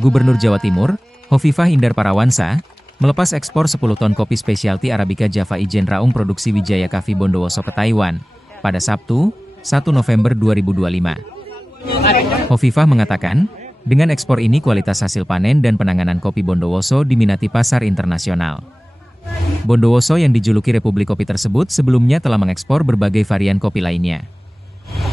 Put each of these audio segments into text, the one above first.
Gubernur Jawa Timur, Hovifah Indar Parawansa, melepas ekspor 10 ton kopi spesialty Arabica Java Ijen Raung produksi Wijaya Coffee Bondowoso ke Taiwan pada Sabtu, 1 November 2025. Hovifah mengatakan, dengan ekspor ini kualitas hasil panen dan penanganan kopi Bondowoso diminati pasar internasional. Bondowoso yang dijuluki Republik Kopi tersebut sebelumnya telah mengekspor berbagai varian kopi lainnya.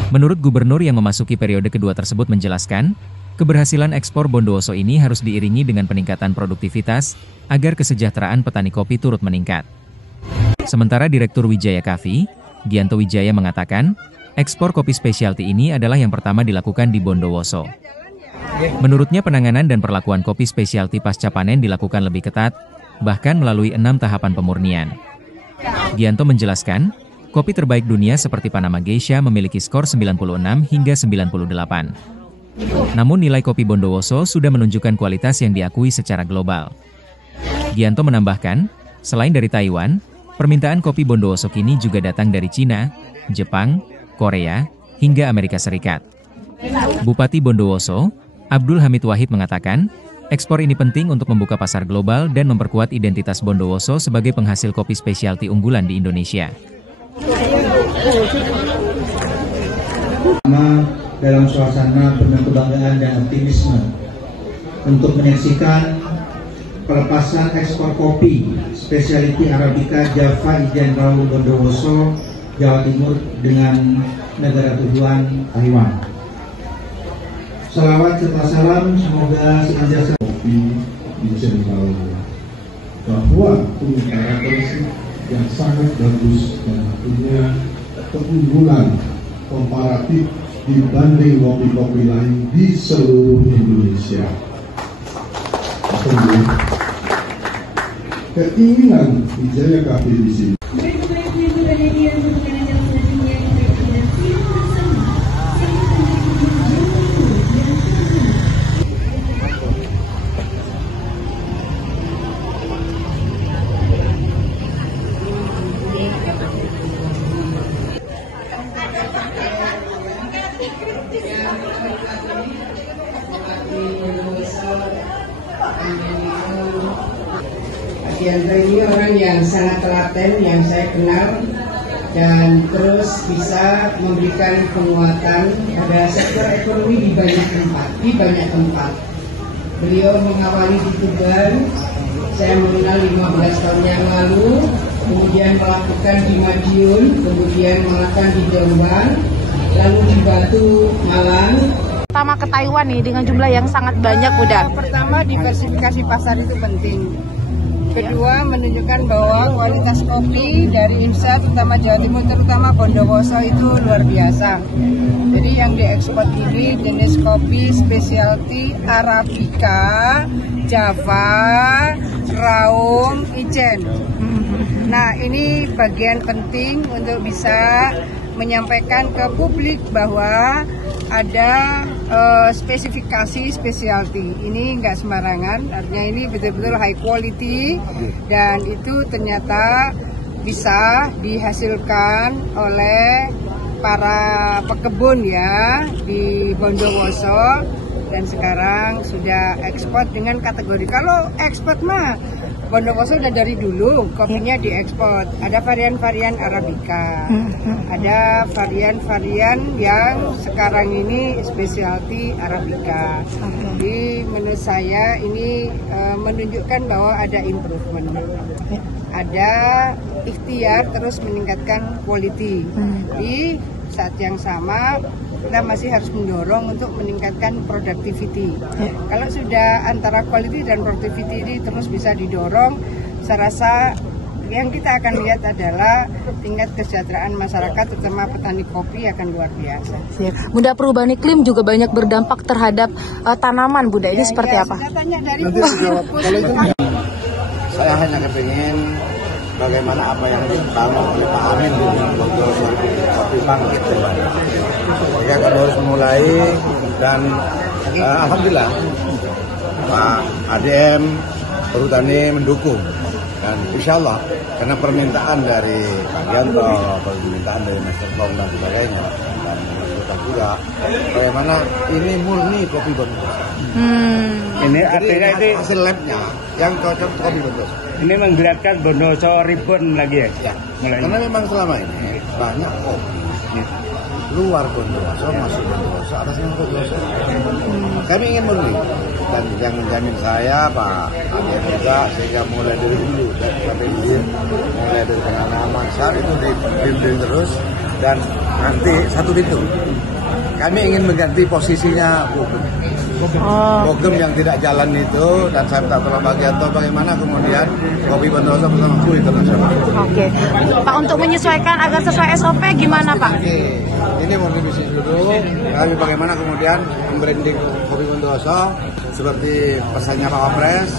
Menurut gubernur yang memasuki periode kedua tersebut menjelaskan, keberhasilan ekspor Bondowoso ini harus diiringi dengan peningkatan produktivitas, agar kesejahteraan petani kopi turut meningkat. Sementara Direktur Wijaya Coffee, Gianto Wijaya mengatakan, ekspor kopi spesialty ini adalah yang pertama dilakukan di Bondowoso. Menurutnya penanganan dan perlakuan kopi spesialty pasca panen dilakukan lebih ketat, bahkan melalui 6 tahapan pemurnian. Gianto menjelaskan, kopi terbaik dunia seperti Panama Geisha memiliki skor 96 hingga 98. Namun nilai kopi Bondowoso sudah menunjukkan kualitas yang diakui secara global. Gianto menambahkan, selain dari Taiwan, permintaan kopi Bondowoso kini juga datang dari Cina, Jepang, Korea, hingga Amerika Serikat. Bupati Bondowoso, Abdul Hamid Wahid mengatakan, ekspor ini penting untuk membuka pasar global dan memperkuat identitas Bondowoso sebagai penghasil kopi spesialty unggulan di Indonesia. Dalam suasana penuh kebanggaan dan optimisme untuk menyaksikan pelepasan ekspor kopi spesialty Arabica Java Ijen Raung Bondowoso, Jawa Timur dengan negara tujuan Taiwan. Salawat serta salam semoga senantiasa kopi Ijen Raung bahwa punya karakteristik yang sangat bagus dan punya keunggulan komparatif dibanding kopi-kopi lain di seluruh Indonesia. Keinginan Wijaya Coffee di sini. Gianto ini orang yang sangat telaten, yang saya kenal, dan terus bisa memberikan penguatan pada sektor ekonomi di banyak tempat. Beliau mengawali di Tuban, saya mengenal 15 tahun yang lalu, kemudian melakukan di Madiun, kemudian melakukan di Jombang, lalu di Batu, Malang. Pertama ke Taiwan nih dengan jumlah yang sangat banyak udah. Pertama, diversifikasi pasar itu penting. Kedua, menunjukkan bahwa kualitas kopi dari IMSA, terutama Jawa Timur, terutama Bondowoso itu luar biasa. Jadi yang diekspor ini jenis kopi spesialty Arabica, Java, Raung, Ijen. Nah, ini bagian penting untuk bisa menyampaikan ke publik bahwa ada spesifikasi specialty. Ini nggak sembarangan, artinya ini betul-betul high quality dan itu ternyata bisa dihasilkan oleh para pekebun ya di Bondowoso dan sekarang sudah ekspor dengan kategori. Kalau ekspor mah Bondowoso udah dari dulu kopinya diekspor. Ada varian-varian Arabica, ada varian-varian yang sekarang ini specialty Arabica. Jadi menurut saya ini menunjukkan bahwa ada improvement, ada ikhtiar terus meningkatkan quality. Di saat yang sama kita masih harus mendorong untuk meningkatkan productivity. Kalau sudah antara quality dan productivity ini terus bisa didorong, saya rasa yang kita akan lihat adalah tingkat kesejahteraan masyarakat, terutama petani kopi akan luar biasa. Bunda, perubahan iklim juga banyak berdampak terhadap tanaman, Bunda. Ini seperti apa? Saya hanya kepingin bagaimana apa yang dibangun oleh Pak Amin di Bondowoso kopi bangkit kembali. Jadi akan harus mulai dan alhamdulillah Pak ADM Perhutani mendukung dan insya Allah karena permintaan dari Pak Gianto, permintaan dari Master Kong dan sebagainya dan kita juga bagaimana ini murni kopi Bondowoso. Ini artinya ini hasil labnya yang cocok kopi Bondowoso. Ini menggerakkan Bondowoso Reborn lagi ya? Ya, karena memang selama ini banyak kopi luar Bondowoso masuk Bondowoso atas nama Bondowoso. Kami ingin murni, dan yang menjamin saya Pak Amir juga, sehingga mulai dari dulu dan sampai izin, mulai dari pengalaman saat itu dibimbing terus, dan nanti satu pintu kami ingin mengganti posisinya Bogem yang tidak jalan itu, dan saya minta tolong Pak Gianto bagaimana kemudian kopi Bondowoso bersama Kue internasional. Oke, Pak, untuk menyesuaikan agar sesuai SOP gimana Pak? Ini murni bisnis dulu, kami bagaimana kemudian membranding kopi Bondowoso seperti pesannya Pak Wapres,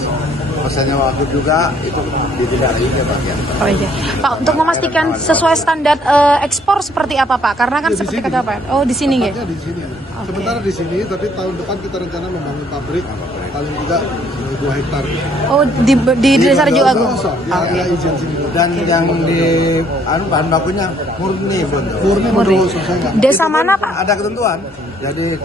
pesannya Wagub juga itu ditindaklanjuti ke bagian. Oh iya, Pak, untuk memastikan sesuai standar ekspor seperti apa Pak? Karena kan seperti kata Pak. Oh di sini ya? Di sini. Sementara di sini, tapi tahun depan kita rencana membangun pabrik paling tidak 2 hektar. Oh di Desa Rejo Agung. Ya, izin sini. Dan yang di bahan bakunya murni Bondowoso. Desa mana Pak? Ada ketentuan. Jadi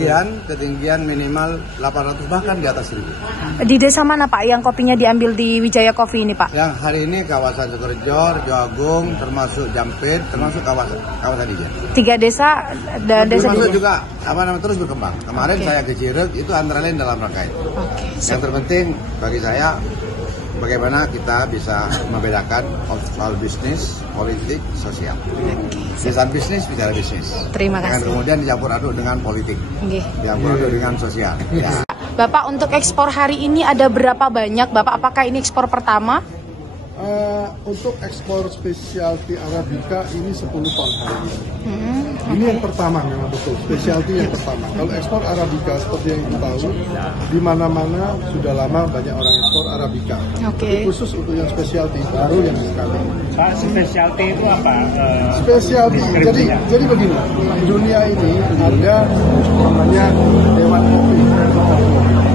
yang ketinggian minimal 800 bahkan di atas 1000. Di desa mana Pak yang kopinya diambil di Wijaya Coffee ini Pak? Yang hari ini kawasan Sukorejo, Rejo Agung, termasuk Jampit, termasuk kawasan Ijen. 3 desa dan desa termasuk juga terus berkembang. Kemarin saya ke Cireg itu antara lain dalam rangka itu. Yang terpenting bagi saya bagaimana kita bisa membedakan soal bisnis, politik, sosial. Bicara bisnis, bicara bisnis. Terima kasih. Jangan kemudian dicampur aduk dengan politik, dicampur aduk dengan sosial. Ya. Bapak, untuk ekspor hari ini ada berapa banyak Bapak? Apakah ini ekspor pertama? Untuk ekspor spesialty Arabica ini 10 ton hari ini. Ini yang pertama memang betul, spesialty yang pertama. Kalau ekspor Arabica seperti yang kita tahu, di mana-mana sudah lama banyak orang ekspor Arabica. Tapi khusus untuk yang spesialty baru yang sekali. Pak, spesialty itu apa? Spesialty, jadi begini, di dunia ini ada namanya Dewan Kopi.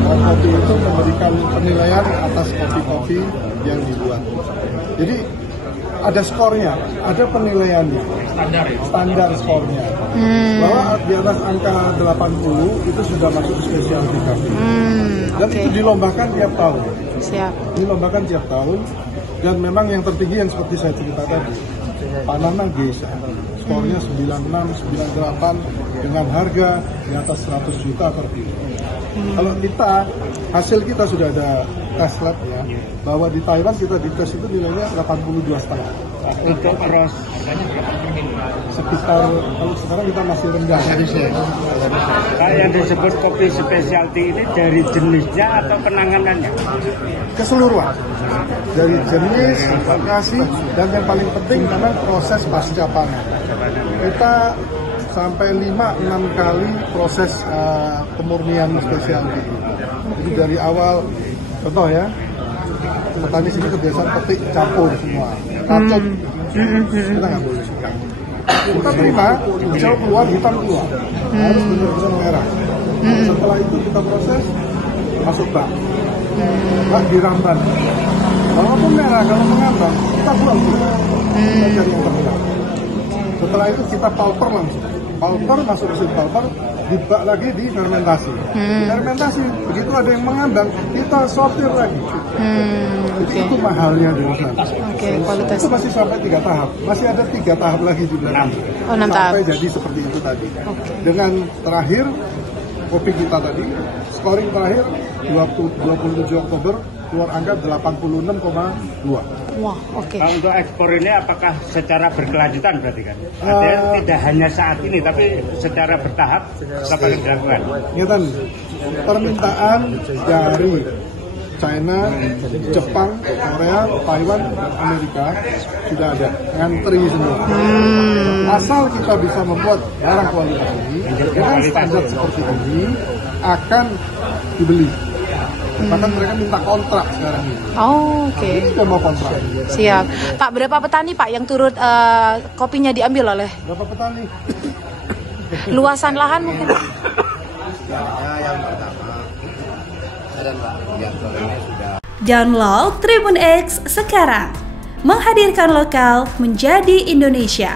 Dewan Kopi itu memberikan penilaian atas kopi-kopi yang dibuat. Jadi ada skornya, ada penilaiannya, standar skornya. Bahwa di atas angka 80 itu sudah masuk spesialty kopi. Dan itu dilombakan tiap tahun. Dilombakan tiap tahun. Dan memang yang tertinggi yang seperti saya cerita tadi, Panama Geisha, skornya 96, 98 dengan harga di atas 100 juta per kilo. Kalau kita, hasil kita sudah ada tes lab ya, bahwa di Taiwan kita dites itu nilainya 82,5. Untuk cross sekitar, kalau sekarang kita masih rendah. Yang disebut kopi spesialty ini dari jenisnya atau penanganannya? Keseluruhan. Dari jenis, lokasi, dan yang paling penting memang proses pasca panen. Kita sampai 5-6 kali proses pemurnian spesialty. Jadi dari awal, contoh ya, petani sini kebiasaan petik campur semua, kacuk, kita nggak boleh suka. Kita terima, hijau keluar, hitam keluar, harus benar-benar merah. Setelah itu kita proses, masuk bak diramban. Walaupun merah, kalau mengambang, kita buang dulu. Kita cari yang terbelah. Setelah itu kita pulper langsung. Pulper masuk mesin pulper, dibak lagi di fermentasi. Fermentasi, begitu ada yang mengambang, kita sortir lagi. Jadi itu mahalnya di sana. Kualitas. Itu masih sampai 3 tahap. Masih ada 3 tahap lagi juga. 6 tahap. Sampai jadi seperti itu tadi. Dengan terakhir, kopi kita tadi, scoring terakhir 27 Oktober, keluar angka 86,2. Wah, oke. Nah, untuk ekspor ini apakah secara berkelanjutan berarti kan? Artinya tidak hanya saat ini, tapi secara bertahap kapan dilakukan? Ingat, permintaan dari China, Jepang, Korea, Taiwan, dan Amerika sudah ada, ngantri semua. Asal kita bisa membuat barang kualitas ini dengan standar seperti ini akan dibeli. Bahkan mereka minta kontrak sekarang ini. Oke. Kita mau kontrak. Siap. Pak, berapa petani Pak yang turut kopinya diambil oleh? Berapa petani? Luasan lahan mungkin? Yang pertama, dan Pak Gianto ini sudah. Download Tribun X sekarang, menghadirkan lokal menjadi Indonesia.